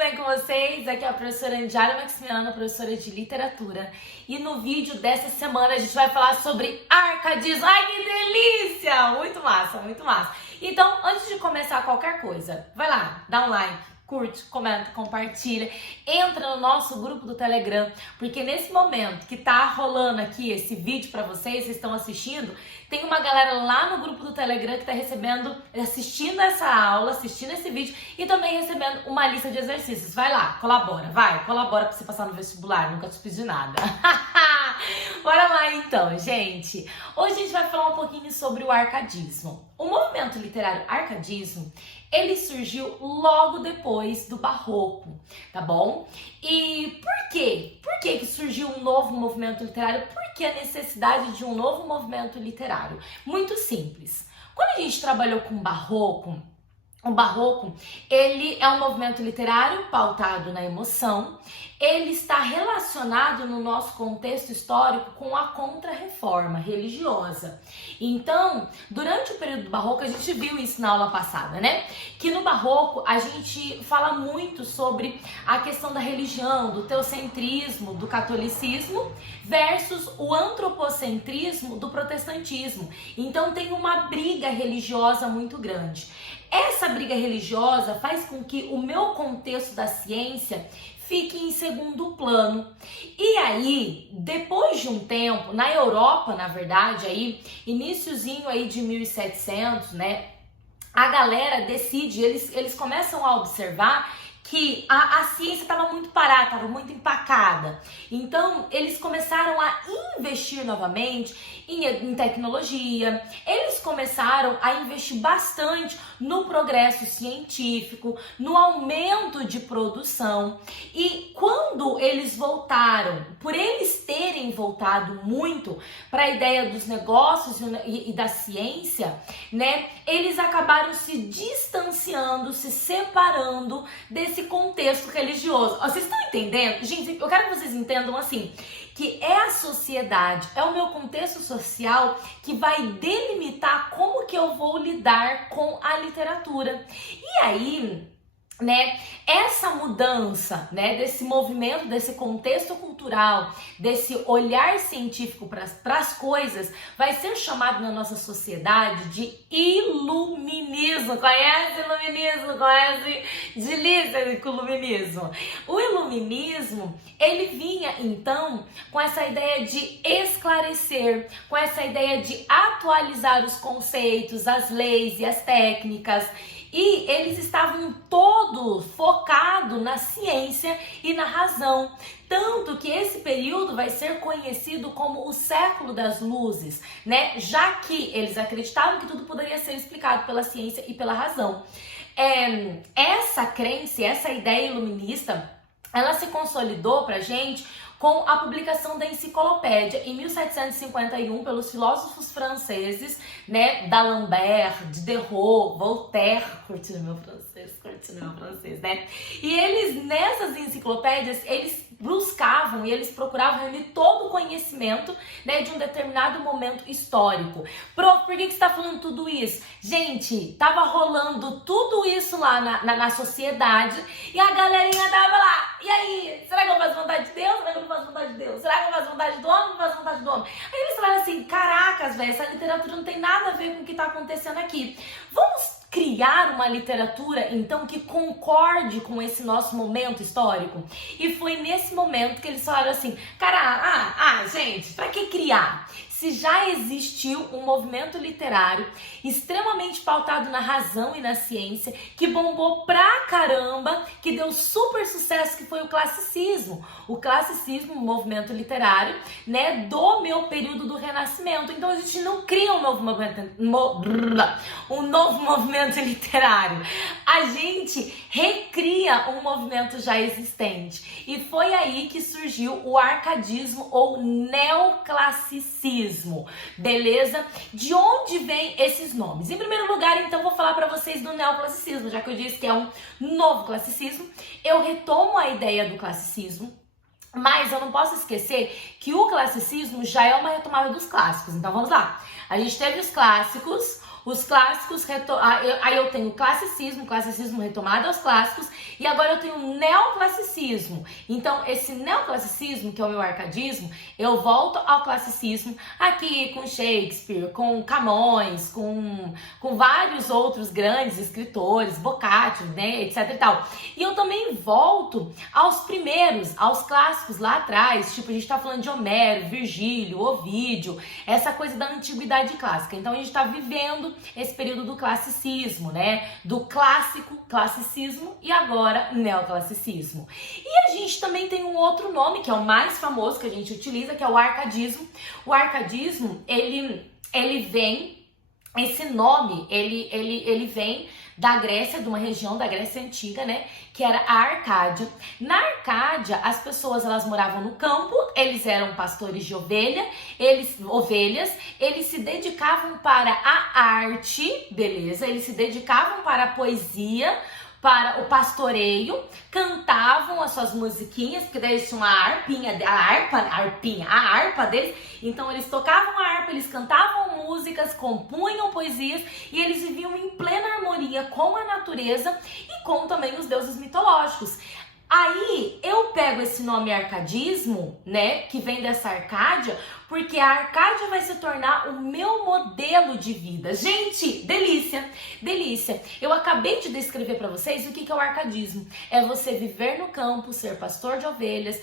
bem com vocês? Aqui é a professora Andiara Maximiano, professora de literatura. E no vídeo dessa semana a gente vai falar sobre arcadismo. Ai, que delícia! Muito massa, muito massa. Então, antes de começar qualquer coisa, vai lá, dá um like. Curte, comenta, compartilha, entra no nosso grupo do Telegram, porque nesse momento que tá rolando aqui esse vídeo pra vocês estão assistindo, tem uma galera lá no grupo do Telegram que tá assistindo essa aula, assistindo esse vídeo e também recebendo uma lista de exercícios. Vai lá, colabora pra você passar no vestibular, nunca te pedi nada. Bora lá então, gente. Hoje a gente vai falar um pouquinho sobre o arcadismo. O movimento literário arcadismo, ele surgiu logo depois do Barroco, tá bom? E por quê? Por que surgiu um novo movimento literário? Por que a necessidade de um novo movimento literário? Muito simples. Quando a gente trabalhou com o Barroco, ele é um movimento literário pautado na emoção. Ele está relacionado no nosso contexto histórico com a Contra-Reforma religiosa. Então, durante o período do Barroco, a gente viu isso na aula passada, né? Que no Barroco a gente fala muito sobre a questão da religião, do teocentrismo, do catolicismo versus o antropocentrismo do protestantismo. Então tem uma briga religiosa muito grande. Essa briga religiosa faz com que o meu contexto da ciência fique em segundo plano. E aí, depois de um tempo, na Europa, na verdade, aí, iniciozinho aí de 1700, né, a galera decide, eles começam a observar que a ciência estava muito parada, estava muito empacada. Então, eles começaram a investir novamente em tecnologia, eles começaram a investir bastante no progresso científico, no aumento de produção. E quando eles voltaram, por eles terem voltado muito para a ideia dos negócios e da ciência, né, eles acabaram se distanciando, se separando desse contexto religioso. Vocês estão entendendo? Gente, eu quero que vocês entendam assim, que é a sociedade, é o meu contexto social que vai delimitar como que eu vou lidar com a literatura. E aí, né, essa mudança, né, desse movimento, desse contexto cultural, desse olhar científico para as coisas, vai ser chamado na nossa sociedade de iluminismo. Conhece iluminismo? Conhece de lista com iluminismo? O iluminismo, ele vinha então com essa ideia de esclarecer, com essa ideia de atualizar os conceitos, as leis e as técnicas. E eles estavam todos focados na ciência e na razão. Tanto que esse período vai ser conhecido como o século das luzes, né? Já que eles acreditavam que tudo poderia ser explicado pela ciência e pela razão. Essa crença, essa ideia iluminista, ela se consolidou pra gente com a publicação da enciclopédia em 1751 pelos filósofos franceses, né, d'Alembert, Diderot, Voltaire, curtindo meu francês, né? E eles, nessas enciclopédias, eles buscavam e eles procuravam reunir todo o conhecimento, né, de um determinado momento histórico. Prof, por que você está falando tudo isso? Gente, tava rolando tudo isso lá na sociedade e a galerinha tava lá. E aí, será que eu faço vontade de Deus? Será que eu não faço vontade de Deus? Será que eu faço vontade do homem? Não faço vontade do homem? Aí eles falaram assim, caracas, velho, essa literatura não tem nada a ver com o que tá acontecendo aqui. Vamos criar uma literatura, então, que concorde com esse nosso momento histórico? E foi nesse momento que eles falaram assim, cara, gente, pra que criar? Se já existiu um movimento literário extremamente pautado na razão e na ciência, que bombou pra caramba, que deu super sucesso, que foi o classicismo. O classicismo, um movimento literário, né, do meu período do Renascimento. Então a gente não cria um novo movimento literário. A gente recria um movimento já existente. E foi aí que surgiu o arcadismo ou neoclassicismo. Beleza? De onde vem esses nomes? Em primeiro lugar, então, vou falar para vocês do neoclassicismo, já que eu disse que é um novo classicismo. Eu retomo a ideia do classicismo, mas eu não posso esquecer que o classicismo já é uma retomada dos clássicos. Então, vamos lá. A gente teve os clássicos, Os clássicos, aí eu tenho classicismo retomado aos clássicos, e agora eu tenho neoclassicismo. Então, esse neoclassicismo, que é o meu arcadismo, eu volto ao classicismo aqui com Shakespeare, com Camões, com vários outros grandes escritores, Boccaccio, né, etc e tal. E eu também volto aos primeiros, aos clássicos lá atrás, tipo, a gente tá falando de Homero, Virgílio, Ovídio, essa coisa da antiguidade clássica. Então, a gente tá vivendo esse período do classicismo, né, do classicismo e agora neoclassicismo. E a gente também tem um outro nome, que é o mais famoso que a gente utiliza, que é o arcadismo. O arcadismo, ele vem, esse nome, ele vem da Grécia, de uma região da Grécia Antiga, né, que era a Arcádia. Na Arcádia, as pessoas, elas moravam no campo, eles eram pastores de ovelhas, eles se dedicavam para a arte, beleza? Eles se dedicavam para a poesia, para o pastoreio, cantavam as suas musiquinhas, porque daí eles tinham a harpa deles, então eles tocavam a harpa, eles cantavam músicas, compunham poesias e eles viviam em plena harmonia com a natureza e com também os deuses mitológicos. Aí eu pego esse nome arcadismo, né, que vem dessa Arcádia, porque a Arcádia vai se tornar o meu modelo de vida. Gente, delícia, delícia. Eu acabei de descrever para vocês o que é o arcadismo. É você viver no campo, ser pastor de ovelhas,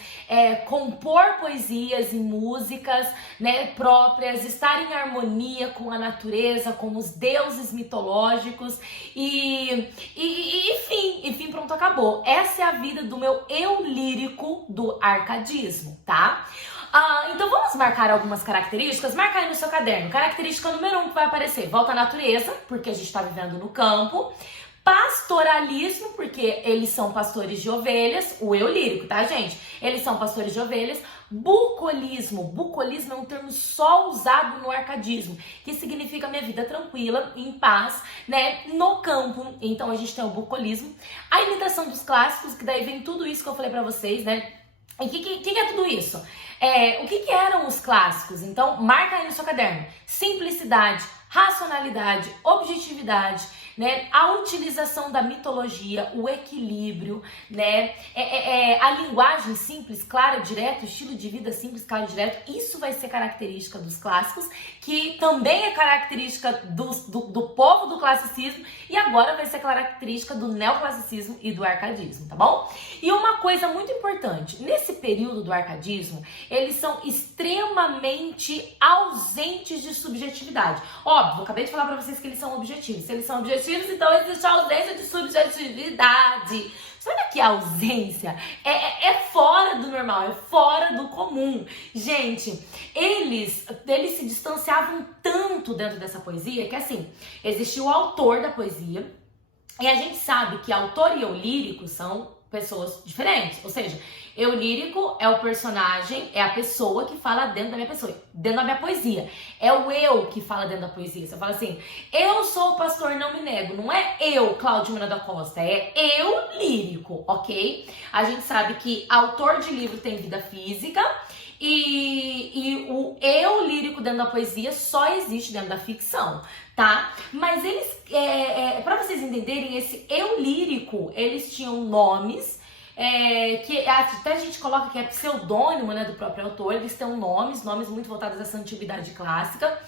compor poesias e músicas, né, próprias, estar em harmonia com a natureza, com os deuses mitológicos e enfim, pronto, acabou. Essa é a vida do meu eu lírico do arcadismo, tá? Então vamos marcar algumas características. Marca aí no seu caderno. Característica número 1 que vai aparecer: volta à natureza, porque a gente está vivendo no campo. Pastoralismo, porque eles são pastores de ovelhas. O eu lírico, tá, gente? Eles são pastores de ovelhas. Bucolismo. Bucolismo é um termo só usado no arcadismo, que significa minha vida tranquila, em paz, né, no campo. Então a gente tem o bucolismo. A imitação dos clássicos, que daí vem tudo isso que eu falei pra vocês, né? E o que é tudo isso? O que eram os clássicos? Então, marca aí no seu caderno. Simplicidade, racionalidade, objetividade, né? A utilização da mitologia, o equilíbrio, né? A linguagem simples, clara, direta, estilo de vida simples, claro e direto. Isso vai ser característica dos clássicos, que também é característica do povo do classicismo, e agora vai ser característica do neoclassicismo e do arcadismo, tá bom? E uma coisa muito importante, nesse período do arcadismo, eles são extremamente ausentes de subjetividade. Óbvio, eu acabei de falar pra vocês que eles são objetivos. Se eles são objetivos, então existe a ausência de subjetividade. Sabe que a ausência é fora do normal, é fora do comum. Gente, eles se distanciavam tanto dentro dessa poesia que, assim, existia o autor da poesia, e a gente sabe que autor e eu lírico são pessoas diferentes. Ou seja, eu lírico é o personagem, é a pessoa que fala dentro da minha pessoa, dentro da minha poesia. É o eu que fala dentro da poesia. Você fala assim: eu sou o pastor, não me nego. Não é eu, Cláudio Miranda da Costa, é eu lírico, ok? A gente sabe que autor de livro tem vida física e o eu lírico dentro da poesia só existe dentro da ficção, tá? Mas eles, para vocês entenderem, esse eu lírico, eles tinham nomes, que até a gente coloca que é pseudônimo, né, do próprio autor. Eles têm nomes muito voltados a essa antiguidade clássica.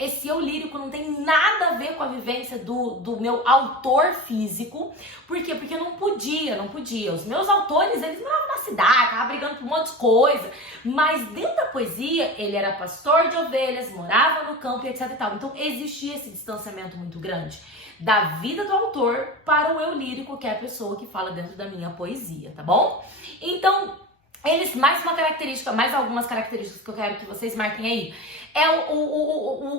Esse eu lírico não tem nada a ver com a vivência do meu autor físico. Por quê? Porque não podia. Os meus autores, eles moravam na cidade, estavam brigando por um monte de coisa. Mas dentro da poesia, ele era pastor de ovelhas, morava no campo e etc e tal. Então existia esse distanciamento muito grande da vida do autor para o eu lírico, que é a pessoa que fala dentro da minha poesia, tá bom? Então, eles, mais algumas características que eu quero que vocês marquem aí,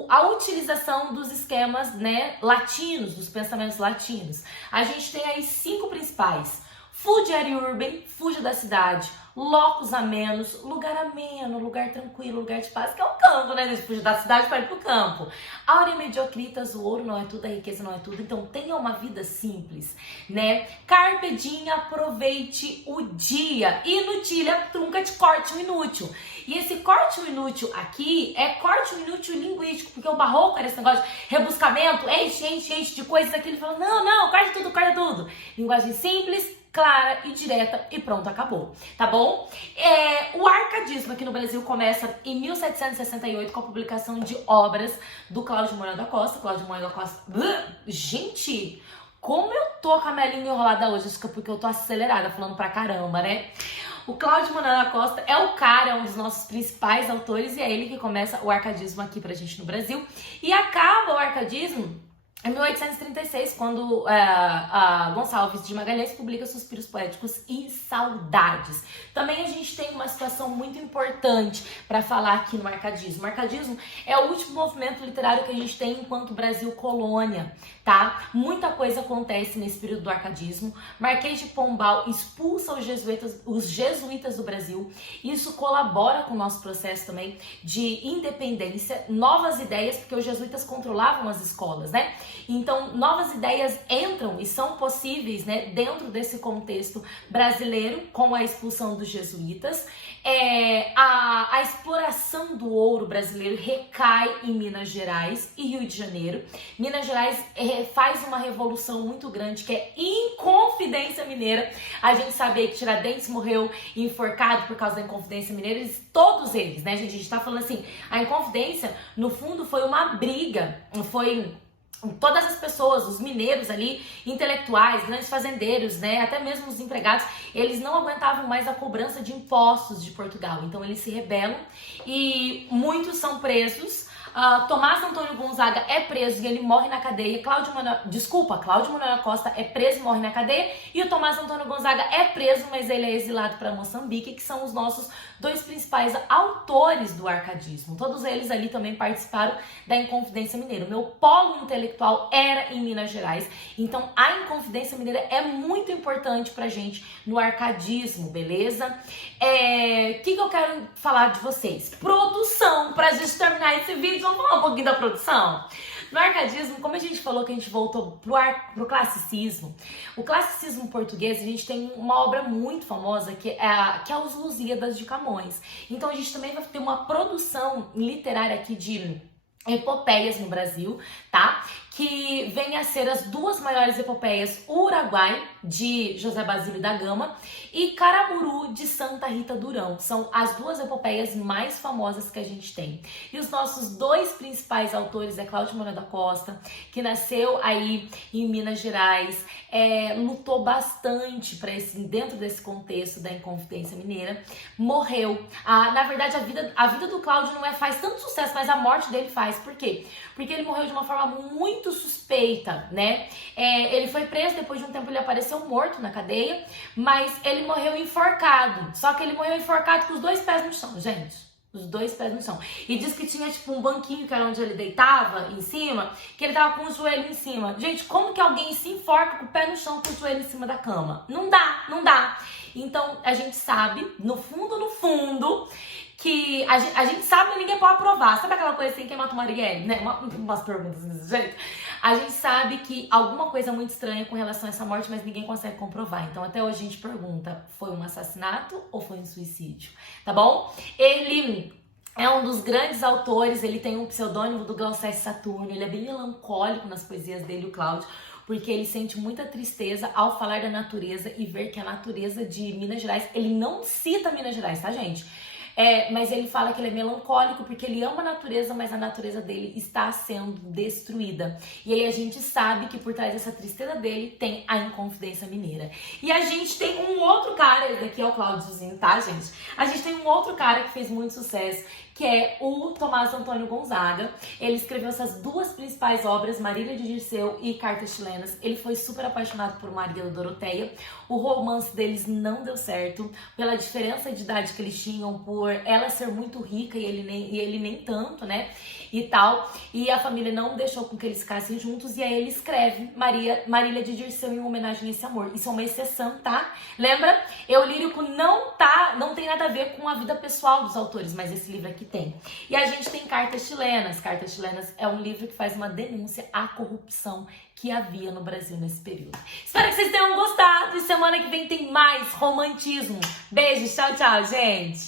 a utilização dos esquemas, né, latinos, dos pensamentos latinos. A gente tem aí 5 principais: Fuja urban, fuja da cidade. Locus amenos, lugar ameno, lugar tranquilo, lugar de paz, que é o campo, né? A gente fuge da cidade para ir pro campo. Aurea mediocritas, o ouro não é tudo, a riqueza não é tudo, então tenha uma vida simples, né? Carpe diem, aproveite o dia. Inutilha, trunca de corte o inútil. E esse corte o inútil aqui é corte o inútil linguístico, porque o barroco era esse negócio de rebuscamento, enche de coisas aqui. Ele fala, não, corta tudo. Linguagem simples, clara e direta e pronto, acabou, tá bom? O arcadismo aqui no Brasil começa em 1768 com a publicação de obras do Cláudio Moura da Costa. Gente, como eu tô com a minha língua enrolada hoje, acho que é porque eu tô acelerada, falando pra caramba, né? O Cláudio Moura da Costa é um dos nossos principais autores e é ele que começa o arcadismo aqui pra gente no Brasil. E acaba o arcadismo em 1836, quando Gonçalves de Magalhães publica Suspiros Poéticos e Saudades. Também a gente tem uma situação muito importante para falar aqui no arcadismo. O arcadismo é o último movimento literário que a gente tem enquanto Brasil colônia, tá? Muita coisa acontece nesse período do arcadismo. Marquês de Pombal expulsa os jesuítas do Brasil. Isso colabora com o nosso processo também de independência, novas ideias, porque os jesuítas controlavam as escolas, né? Então, novas ideias entram e são possíveis, né, dentro desse contexto brasileiro, com a expulsão dos jesuítas. A exploração do ouro brasileiro recai em Minas Gerais e Rio de Janeiro. Minas Gerais faz uma revolução muito grande, que é Inconfidência Mineira. A gente sabe que Tiradentes morreu enforcado por causa da Inconfidência Mineira. Todos eles, né, gente? A gente tá falando assim, a Inconfidência, no fundo, foi uma briga, foi... Todas as pessoas, os mineiros ali, intelectuais, grandes fazendeiros, né, até mesmo os empregados, eles não aguentavam mais a cobrança de impostos de Portugal. Então eles se rebelam e muitos são presos. Tomás Antônio Gonzaga é preso e ele morre na cadeia. Cláudio Manuel da Costa é preso e morre na cadeia. E o Tomás Antônio Gonzaga é preso, mas ele é exilado para Moçambique, que são os nossos dois principais autores do arcadismo. Todos eles ali também participaram da Inconfidência Mineira. O meu polo intelectual era em Minas Gerais. Então a Inconfidência Mineira é muito importante pra gente no arcadismo, beleza? O que eu quero falar de vocês? Produção, pra gente terminar esse vídeo. Vamos falar um pouquinho da produção? No arcadismo, como a gente falou que a gente voltou pro classicismo, o classicismo português, a gente tem uma obra muito famosa que é Os Lusíadas de Camões. Então a gente também vai ter uma produção literária aqui de epopeias no Brasil, tá? Que vem a ser as duas maiores epopeias, o Uruguai, de José Basílio da Gama, e Caramuru, de Santa Rita Durão. São as duas epopeias mais famosas que a gente tem. E os nossos dois principais autores é Cláudio Moura da Costa, que nasceu aí em Minas Gerais, lutou bastante dentro desse contexto da Inconfidência Mineira, morreu. Na verdade, a vida do Cláudio não faz tanto sucesso, mas a morte dele faz. Por quê? Porque ele morreu de uma forma muito suspeita, né? Ele foi preso, depois de um tempo ele apareceu morto na cadeia, mas ele morreu enforcado. Só que ele morreu enforcado com os dois pés no chão, gente. Os dois pés no chão. E diz que tinha tipo um banquinho que era onde ele deitava em cima, que ele tava com o joelho em cima. Gente, como que alguém se enforca com o pé no chão com o joelho em cima da cama? Não dá. Então a gente sabe, no fundo, que a gente sabe que ninguém pode provar. Sabe aquela coisa assim, quem mata o Marielle, né? Umas perguntas desse jeito. A gente sabe que alguma coisa muito estranha com relação a essa morte, mas ninguém consegue comprovar. Então até hoje a gente pergunta, foi um assassinato ou foi um suicídio? Tá bom? Ele é um dos grandes autores, ele tem um pseudônimo do Glauceste Saturno, ele é bem melancólico nas poesias dele, o Cláudio, porque ele sente muita tristeza ao falar da natureza e ver que a natureza de Minas Gerais, ele não cita Minas Gerais, tá, gente? Mas ele fala que ele é melancólico porque ele ama a natureza, mas a natureza dele está sendo destruída. E aí a gente sabe que por trás dessa tristeza dele tem a Inconfidência Mineira. E a gente tem um outro cara, esse daqui é o Cláudiozinho, tá, gente? A gente tem um outro cara que fez muito sucesso, que que é o Tomás Antônio Gonzaga. Ele escreveu essas duas principais obras, Marília de Dirceu e Cartas Chilenas. Ele foi super apaixonado por Maria Doroteia. O romance deles não deu certo, pela diferença de idade que eles tinham, por ela ser muito rica e ele nem tanto, né? E tal. E a família não deixou com que eles ficassem juntos. E aí ele escreve Marília de Dirceu em homenagem a esse amor. Isso é uma exceção, tá? Lembra? Eu Lírico não tem nada a ver com a vida pessoal dos autores, mas esse livro aqui tem. E a gente tem Cartas Chilenas. Cartas Chilenas é um livro que faz uma denúncia à corrupção que havia no Brasil nesse período. Espero que vocês tenham gostado. E semana que vem tem mais romantismo. Beijos, tchau, tchau, gente!